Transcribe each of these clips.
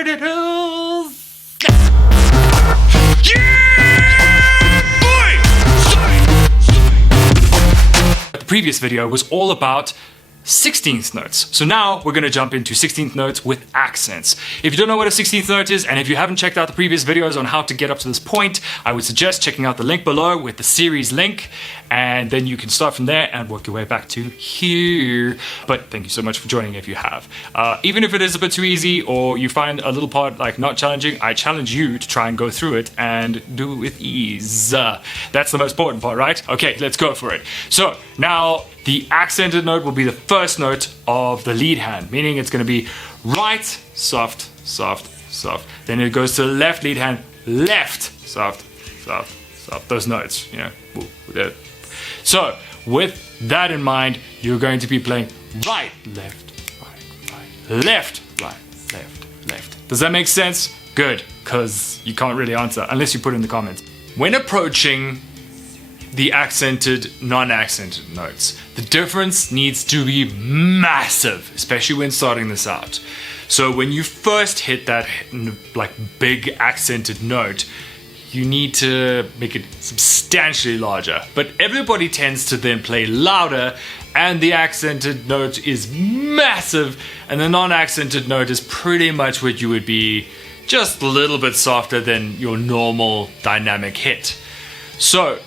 Paradiddles! The previous video was all about 16th notes. So now we're going to jump into 16th notes with accents. If you don't know what a 16th note is, and if you haven't checked out the previous videos on how to get up to this point, I would suggest checking out the link below with the series link, and then you can start from there and work your way back to here. But thank you so much for joining if you have. Even if it is a bit too easy or you find a little part like not challenging, I challenge you to try and go through it and do it with ease. That's the most important part, right? Okay, let's go for it. So now the accented note will be the first note of the lead hand, meaning it's going to be right, soft, soft, soft. Then it goes to the left lead hand, left, soft, soft, soft. Those notes, you know. So with that in mind, you're going to be playing right, left, right, right, left, right, left, left. Does that make sense? Good, because you can't really answer unless you put in the comments. When approaching the accented, non-accented notes, the difference needs to be massive, especially when starting this out. So when you first hit that like big accented note, you need to make it substantially larger. But everybody tends to then play louder, and the accented note is massive, and the non-accented note is pretty much what you would be, just a little bit softer than your normal dynamic hit. So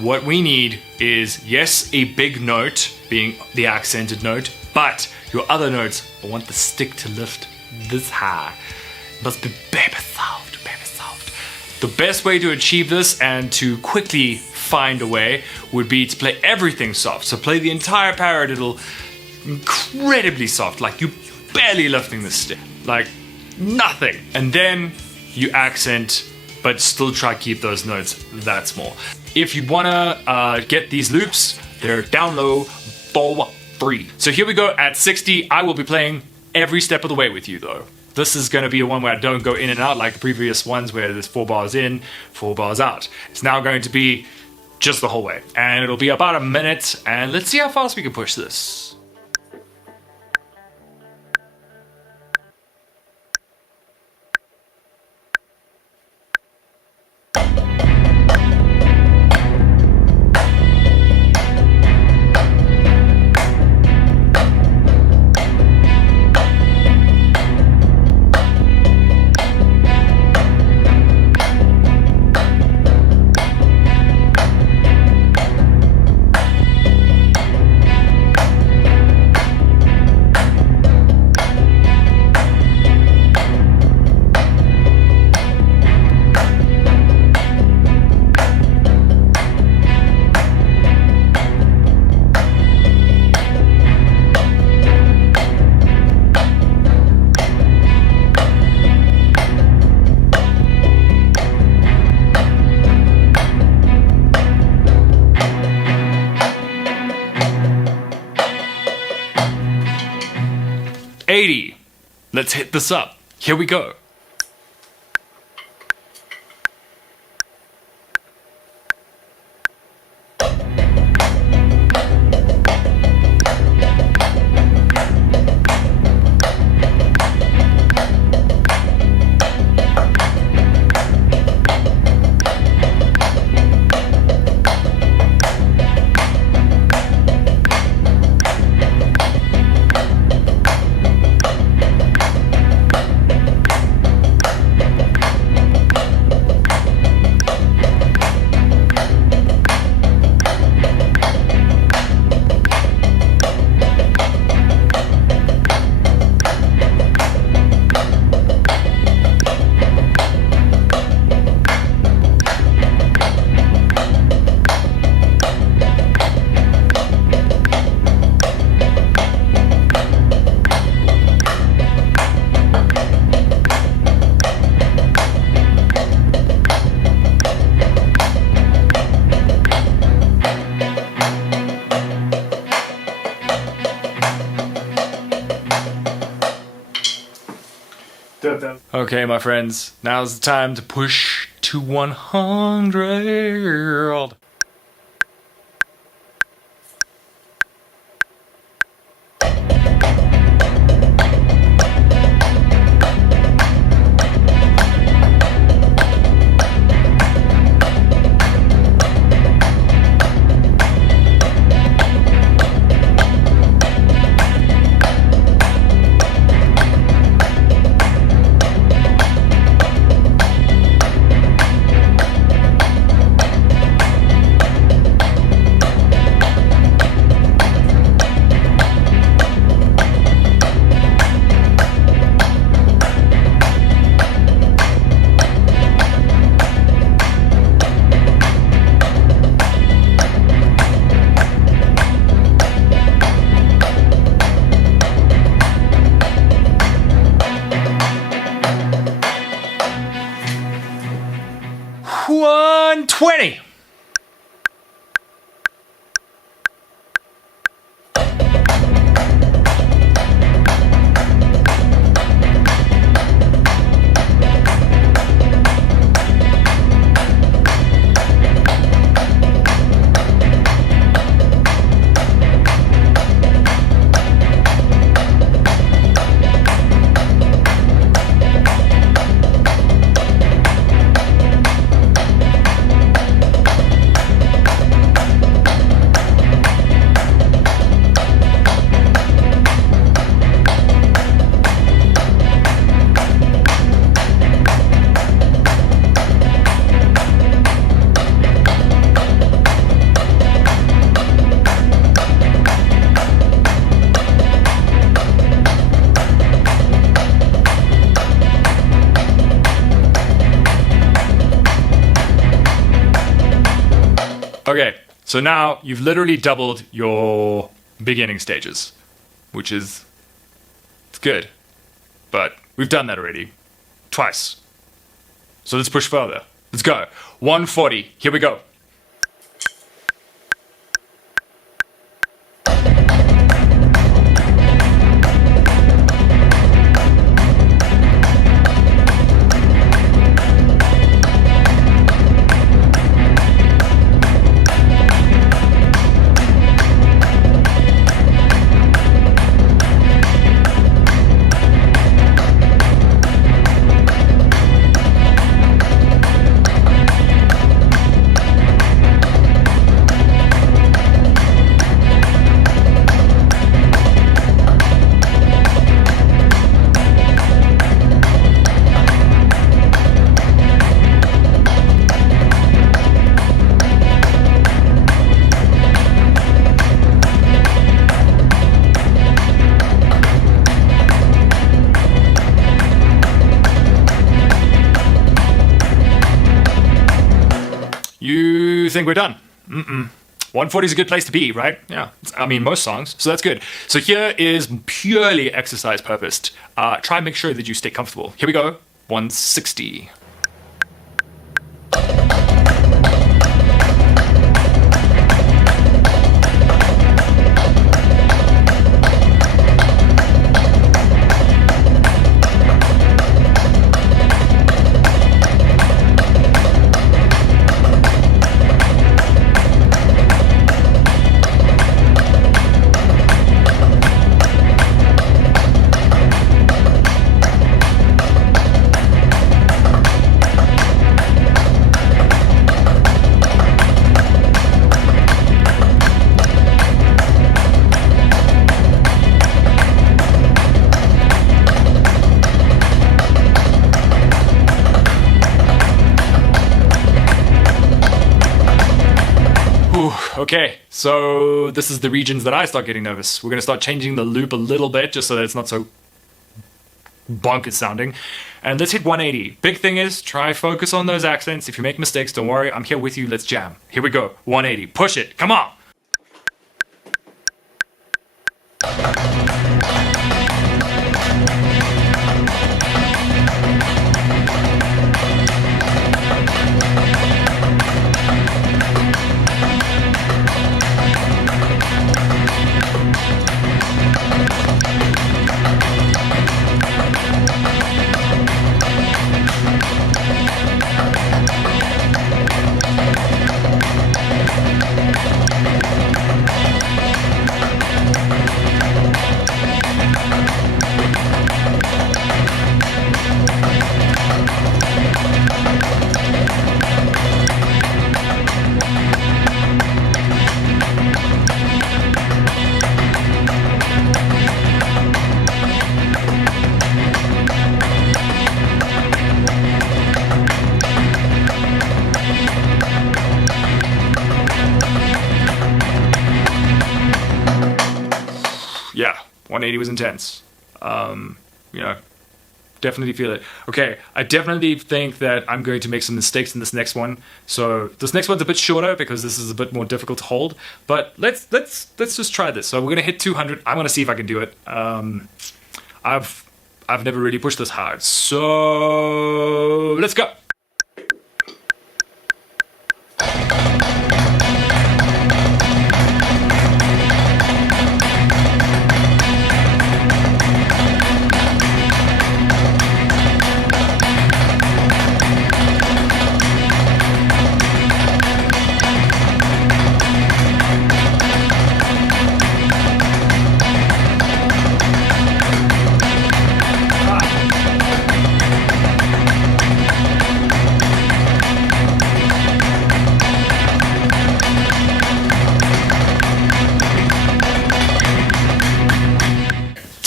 what we need is, yes, a big note being the accented note, but your other notes, I want the stick to lift this high. It must be baby soft, baby soft. The best way to achieve this and to quickly find a way would be to play everything soft. So play the entire paradiddle incredibly soft, like you barely lifting the stick, like nothing. And then you accent, but still try to keep those notes that small. If you wanna get these loops, they're down low for free. So here we go at 60. I will be playing every step of the way with you though. This is gonna be a one where I don't go in and out like the previous ones where there's 4 bars in, 4 bars out. It's now going to be just the whole way. And it'll be about a minute, and let's see how fast we can push this. Let's hit this up. Here we go. Okay, my friends, now's the time to push to 100. 120. Okay, so now you've literally doubled your beginning stages, which is, it's good, but we've done that already, twice. So let's push further. Let's go. 140, here we go. You think we're done? 140 is a good place to be, right? Yeah, I mean, most songs, so that's good. So here is purely exercise purposed. Try and make sure that you stay comfortable. Here we go, 160. Okay, so this is the regions that I start getting nervous. We're going to start changing the loop a little bit just so that it's not so bonkers sounding. And let's hit 180. Big thing is, try focus on those accents. If you make mistakes, don't worry, I'm here with you, let's jam. Here we go, 180. Push it, come on! Yeah, 180 was intense. You know, definitely feel it. Okay, I definitely think that I'm going to make some mistakes in this next one. So this next one's a bit shorter because this is a bit more difficult to hold. But let's just try this. So we're gonna hit 200. I'm gonna see if I can do it. I've never really pushed this hard. So let's go.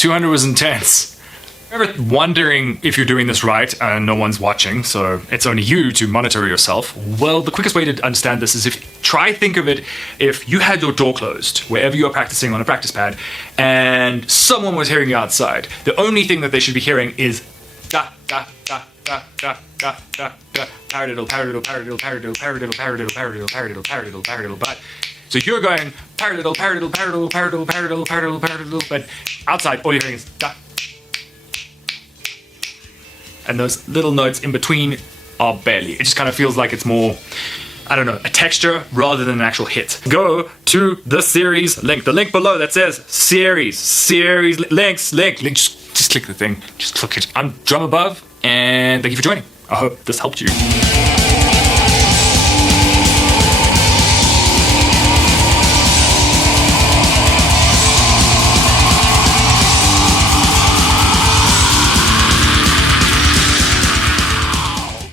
200 was intense. Ever wondering if you're doing this right and no one's watching, so it's only you to monitor yourself? Well, the quickest way to understand this is think of it if you had your door closed wherever you're practicing on a practice pad and someone was hearing you outside. The only thing that they should be hearing is da da da da da da da da paradiddle paradiddle paradiddle paradiddle paradiddle paradiddle paradiddle paradiddle paradiddle paradiddle. But so you're going paradiddle paradiddle paradiddle paradiddle paradiddle paradiddle paradiddle, but outside all you're hearing is da. And those little notes in between are barely. It just kind of feels like it's more, I don't know, a texture rather than an actual hit. Go to the series link, the link below that says series link, just click the thing, just click it. I'm Drum Above, and thank you for joining. I hope this helped you.